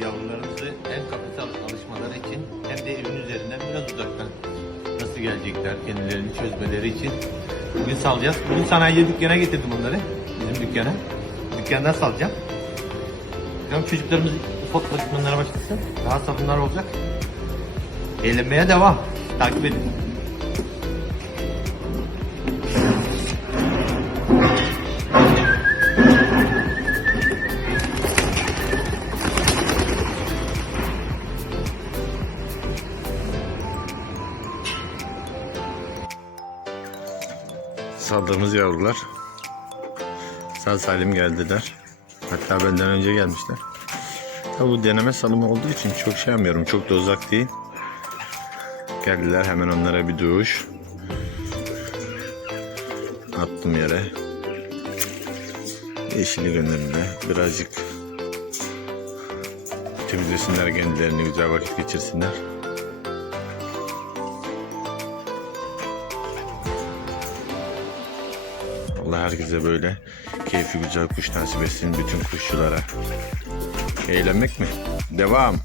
yavrularımızı hem kafese alışmaları için hem de evin üzerinden biraz uzaktan nasıl gelecekler kendilerini çözmeleri için bugün salacağız. Bugün sanayiye dükkana getirdim onları. Bizim dükkana. Dükkandan salacağım. Bakalım çocuklarımız ufak ufak bunlara başlasın. Daha sabunlar olacak. Eğlenmeye devam. Takip edin. Saldığımız yavrular sağ salim geldiler. Hatta benden önce gelmişler. Tabi bu deneme salımı olduğu için çok şey yapmıyorum. Çok da uzak değil. Geldiler hemen onlara bir duş. Attım yere. Yeşili gönlümde birazcık temizlesinler kendilerini güzel vakit geçirsinler. Allah herkese böyle keyfi güzel kuş nasip etsin bütün kuşçulara. Eğlenmek mi? Devam.